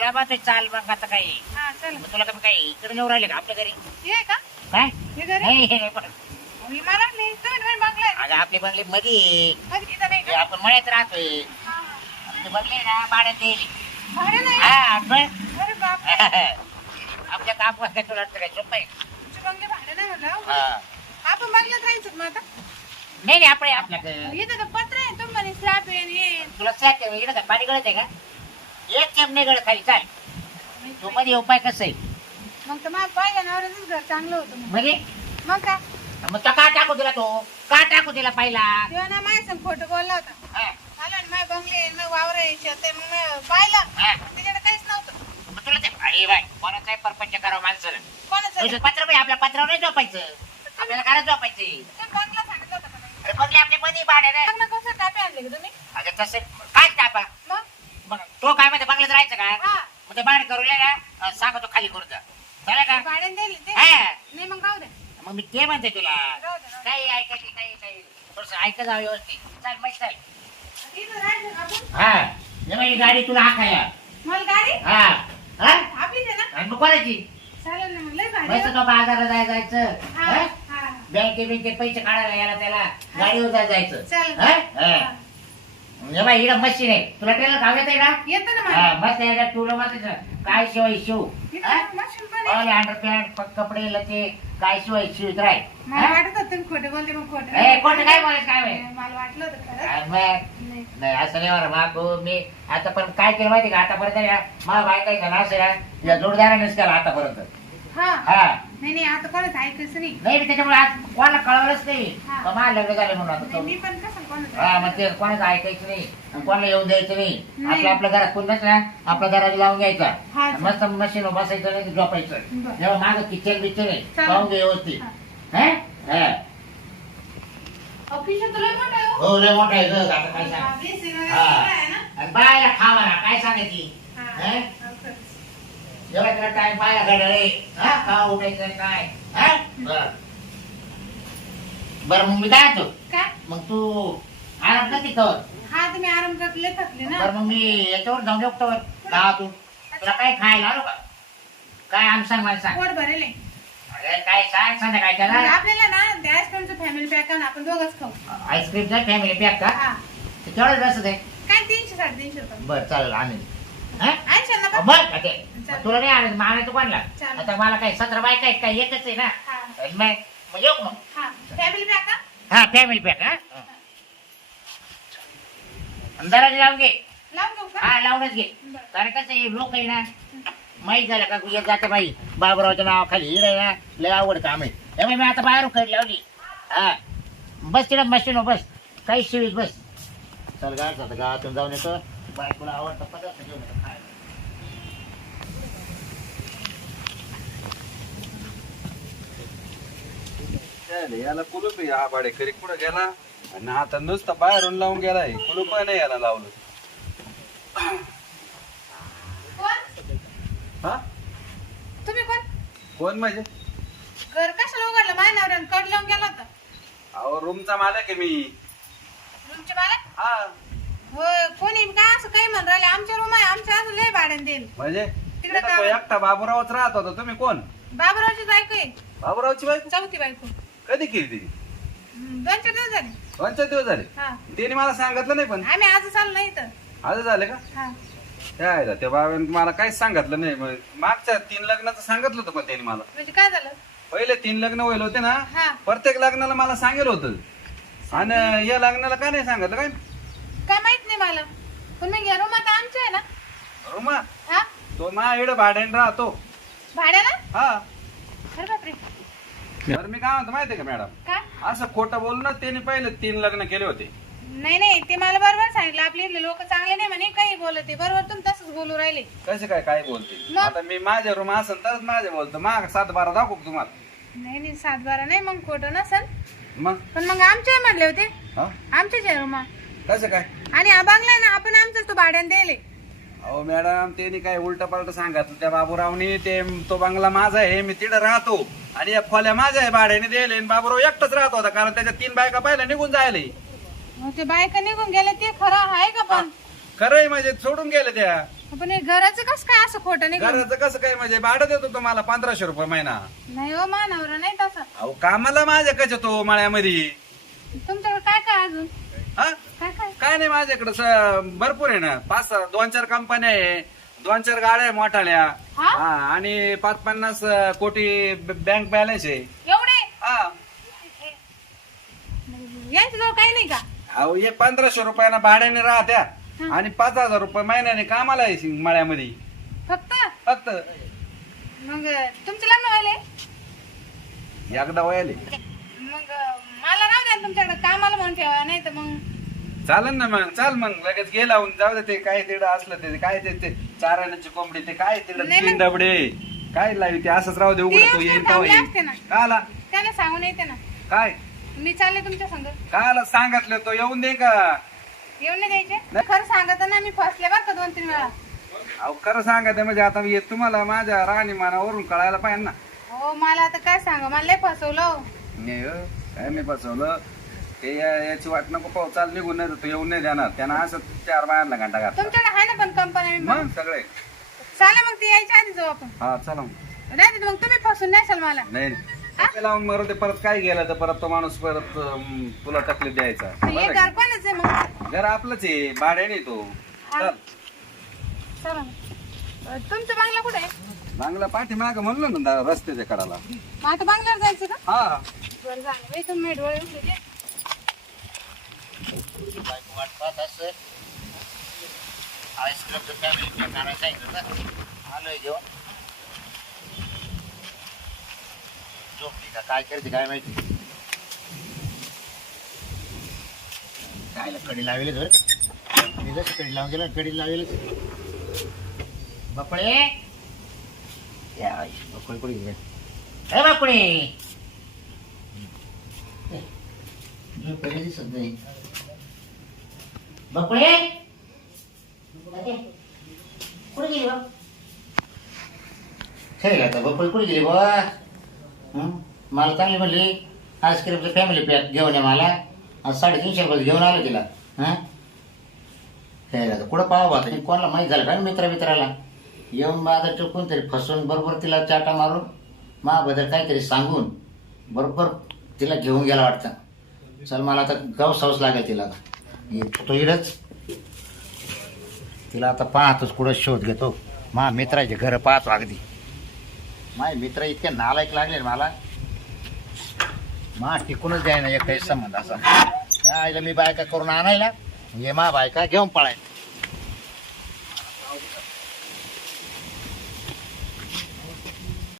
तुला बा ते चाल मग आता काही हा चल मग तुला कमी काही इकडे नेऊ राहिले का आपल्या घरी ये का काय ये घरी नाही हे पण मी मला नाही तुम्ही नाही बंगलाय अगं आपले बंगले मध्ये कधी इथं नाही ते का आपण मळ्यात राहतोय हा, हा. ते बंगले ना भाड्यात देईल भाडं नाही हा पण अरे बाप आपल्या काम काय तुला वाटतं काय सोपं आहे तुमचे बंगले भाडं नाही म्हणलं हा. आपण बंगल्यात राहायचं मग आता नाही नाही आपण आपल्याकडे इथं तर पत्र आहे तुम्ही म्हणे स्लॅब आहे तुला स्लॅब इकडे काय पाणी गळत आहे का एक चेप नाही गळत खाली चाल तू मध्ये उपाय कसं आहे मग तर मला पाहिजे नवऱ्याचंच घर चांगलं होतं मग. म्हणजे मग का मग तो का टाकू दिला तो का टाकू दिला पहिला तेव्हा ना माझ्या संग खोटं बोलला होता हा. आला ना माझे बंगले मग वावर आहे शेत आहे मग मी पाहिलं हा. त्याच्याकडे काहीच नव्हतं मग तुला ते अरे बाय कोणाचाही परपंच करावं माणसाला कोणाचं तुझं पत्र बाई आपल्या पत्रावर नाही झोपायचं आपल्याला घरात झोपायचं तुम्ही बंगला सांगितलं होतं का नाही? अरे बघले आपल्या मध्ये भाड्याने लग्न कसं टापे आणले का तुम्ही अगं तसं काय टापा मग मग तो काय म्हणते बंगल्यात राहायचं का हा मग ते भाडे करू ना सांगतो खाली करून जा चालेल का भाड्याने दिली ते हा नाही मग राहू दे मग मी ते म्हणते तुला राहू दे, राहू काही ऐकायची काही थोडस ऐकत जावं व्यवस्थित चाल मग चाल दे. इथं राहायचं का आपण? हा हे बघ, ही गाडी तुला हाकाया मला गाडी हा हा आपलीच आहे ना आणि मग कोणाची चालेल ना मग लय भारी बस तो बाजारात जायचं हा हा? हा बँकेत पैसे काढायला याला त्याला गाडीवर जायचं चालेल. हा? हा. हा. हे बाई इकडं मशीन आहे तुला टेलर खाऊ येते ना येतं ना हा मला मस्त याच्यात तुला मस्त काय शिवाय शिव इथं मशीन पण आहे. ऑल अंडरपॅन्ट कपडे लते काय शिवाय शिवत राय मला वाटत होतं तुम्ही खोटं बोलते मग खोटं ए, खोटं काय बोलायचं काय माहित? मला वाटलं होतं खरंच मग नाही. नाही असं नाही बरं मागो मी आता पण काय केलं माहिती का आतापर्यंत या मला बायका का असं या जोडदारानेच केला आतापर्यंत हा हा नाही नाही आता कोणाच ऐकायचं नाही नाही मी त्याच्यामुळे आज कोणाला कळवलंच नाही हा. का मला लग्न झालं म्हणून आता नाही, तो. मी पण कसं कोणाचं हा मग ते कोणाचं ऐकायचं नाही आणि कोणाला येऊन द्यायचं नाही नाही. आपल्या आपल्या घरात कोण नसला आपल्या घरात लावून घ्यायचा हा, आणि मस्त मशीन बसायचं नाही झोपायचं बरं. जेव्हा माझं किचन बिचन आहे चालेल. पाहून घे व्यवस्थित हा. हा? हा. ऑफिस तुला मोठं आहे हो. हो लय मोठा आहे गं, आता काय सांग आपली सिनेमा हा. आहे ना आणि बायाला खावाला काय सांगायची हा. हा? असं. जेव्हा त्याला टाइम पाया घडले हा का उठायचं आणि काय हा? बरं बरं मग मी काय म्हणतो काय मग तू आराम करते कर हा तुम्ही आराम करले थकले ना बरं मग मी याच्यावर जाऊन येऊ तर गावातून तुला काय खायला आलो का काय आम सांग मला सांग पोट भरेल आहे. अरे काय सांग संध्याकाळी मग त्याला आपल्याला ना त्या आईस्क्रीमचं फॅमिली पॅक आहे आपण दोघच खाऊ आईस्क्रीमचा फॅमिली पॅक का हा ते केवढं जास्त आहे काय 300-350 रुपये बरं चालेल आणेल हा? ऐंशी ना का? बरं ते मग तुला नाही आणत मला तू कोणला चालेल. आता मला काय 17 बायका आहेत काय एकच आहे ना हा मग येऊ का मग हा फॅमिली पॅक का हा फॅमिली पॅक हा अंधाराने लावून घे लावून घेऊ का हा लावूनच घे बरं. कारण कसं आहे लोक आहे ना माहीत झालं का येत जाते बाई बाबरावच्या नावाखाली हिड आहे ना लय आवड काम आहे त्यामुळे मी आता बाहेर कडी लावली हा बस तिला मशीन बस काही शिवीत बस चल गाड आता गावातून जाऊन येतो बायकोला आवडतं पदार्थ घेऊन येतो खायला. याला कुलूप आहे हा भाडेकरी कुठं गेला आणि आता नुसतं बाहेरून लावून गेलाय कुलूप नाही याला लावलं कोण हा तुम्ही कोण कोण म्हणजे घर कशाला उघडलं माझ्या नवऱ्यानं कड लावून गेला होता अहो रूमचा मालक आहे मी रूमचे मालक हा होय कोणी काय असं काही म्हणून राहिले आमच्या रूम आहे आमच्या असं लय भाड्याने देईल म्हणजे तिकडे तिथं तो काय? एकटा बाबूरावच राहत होता तुम्ही कोण बाबूरावची बायको आहे बाबूरावची बायको चौथी बायको कधी केली ती 2-4 दिवस झाले 2-4 दिवस झाले हा त्याने मला सांगितलं नाही पण आम्ही आज चाललो नाही तर आज झाले का हा काय त्या बाबाने मला काहीच सांगितलं नाही मग मागच्या 3 लग्नाचं सांगितलं होतं पण त्याने मला म्हणजे काय झालं पहिले 3 लग्न व्हायला होते ना हा प्रत्येक लग्नाला मला सांगितलं होतं आणि या लग्नाला का नाही सांगितलं काय काय माहित नाही मला पण मग या रूम आता आमच्या आहे ना रुमा हा तो मा इकडं भाड्याने राहतो भाड्याला हा अरे बापरे तर मी काय म्हणतो माहितीये का मॅडम काय असं खोटं बोलणं त्याने पहिले 3 लग्न केले होते नाही नाही ते मला बरोबर सांगितलं आपले इथले लोक चांगले नाही म्हणे काही बोलते बरोबर तुम्ही तसंच बोलू राहिले कसे काय बोलते मग? आता मी माझ्या रूम असेल तरच माझे बोलतो माग 7-12 दाखवू का तुम्हाला नाही नाही 7-12 नाही मग खोटं नसल मग पण मग आमचे म्हणले होते हा आमचेच आहे रूम कसं काय आणि हा बांगला आहे ना आपण आमचाच तो भाड्याने दिले अहो मॅडम त्यांनी काय उलट पालट सांगितलं त्या बाबूरावनी ते तो बंगला माझा आहे मी तिथं राहतो आणि या खोल्या माझ्या आहे भाड्याने दिले आणि बाबूराव एकटाच राहत होता कारण त्याच्या 3 बायका पहिल्या निघून जायले मग ते बायका निघून गेले ते खरं आहे का पण खरंय म्हणजे सोडून गेले त्या पण हे घराचं कसं काय असं खोटं नाही घराचं कसं काय म्हणजे भाडं देतो तुम्हाला 1500 रुपये महिना. नाही हो मानावर नाही तसं. अहो कामाला माझ्या कच तो मळ्यामध्ये. तुमच्याकडे काय काय अजून हा काय काय काय नाही माझ्याकडे भरपूर आहे ना. 2-4 कंपन्या आहे, 2-4 गाड्या आहे मोठाल्या. हा? हा आणि 50 कोटी बँक बॅलन्स आहे. एवढे हा यांच्याजवळ काही नाही का? अहो हे 1500 रुपयाना भाड्याने राहत्या आणि 5000 रुपये महिन्याने कामाला आहे मळ्यामध्ये फक्त फक्त. मग तुमचं लग्न व्हायलंय? एकदा वयाले मग मला राहू द्या ना तुमच्याकडे कामाला म्हणून ठेवा, नाही तर मग चालेल ना मग. चाल मग लगेच गे लावून जाऊ दे. ते काय तिकडं असलं ते काय ते चाराण्याची कोंबडी ते काय तिकडं नाही, 3 डबडे काय लावी ते असंच राहू दे. उघड तू येईन थांबले तेव्हा असते ना. येईन. का आला त्याला सांगून येते ना काय मी चालले तुमच्या संग. काय आला सांगितलं तो येऊन दे का. येऊन नाही द्यायचे? खरं सांगत ना मी फसले बरं का 2-3 वेळा. अहो खरं सांगायचं म्हणजे आता मी तुम्हाला माझ्या राहणीमानावरून कळायला पाहिजे ना. हो मला आता काय सांगा, मला लय फसवलं हो. नाही हो, काय नाही फसवलं ते. याची वाट नको पाहू. चाल निघून नाही तो येऊन नाही जाणार. त्यांना असं 4 बायांना घंटा घातला. तुमच्याकडे आहे ना पण कंपनी मग सगळे. चालेल मग ती यायच्या आधी जाऊ आपण. हा चला मग. नाही तर मग तुम्ही फसून नाही मला. नाही टक्के लावून मरू ते. परत काय गेलं तर परत तो माणूस परत तुला टकलीफ द्यायचा. हे बरं घर का? कोणच आहे मग? घर आपलंच आहे, भाड्याने तो. हा. चल. चला तुमचा बांगला कुठे आहे? बांगला पाठीमाग म्हणलो ना रस्त्याच्या कडाला. मग आता बांगल्यावर जायचं का? हा बरं झालं बाई, तुम्ही डोळे उघडले. बायको वाट पाहत असेल. आईस्क्रीमचं फॅमिली पॅक आणायला सांगितलं ना, आलोय घेऊन. झोपली का काय करते काय माहिती. कायला कडी लावली तर मी जशी कडी लावून गेलो कडी लावलेच. बापळे बापळे कुठे गेले? ए बापळे कधी दिसत नाही. बापळे कुठे गेली बा? खेळ आता बापळे कुठे गेली बा? मला चांगली म्हणली आईस्क्रीमचं फॅमिली पॅक घेऊन ये मला. आज 350 रुपये घेऊन आलो तिला. खेळ आता कुठं पाहावं आता कोणाला माहीत झालं का मित्राला येऊन माझा टोकून तरी फसवून बरोबर तिला चाटा मारून माझ्याबद्दल काहीतरी सांगून बरोबर तिला घेऊन गेला वाटतं. चल मला आता गवसावच लागेल तिला. तो इडच तिला आता पाहतोच कुठं शोध घेतो. मा मित्राचे घर पाहतो अगदी. माझे मित्र इतके नालायक लागले मला. मा टिकूनच द्याय ना एक काही संबंध असा. या आईला मी बायका करून आणायला ये मा बायका घेऊन पळायला.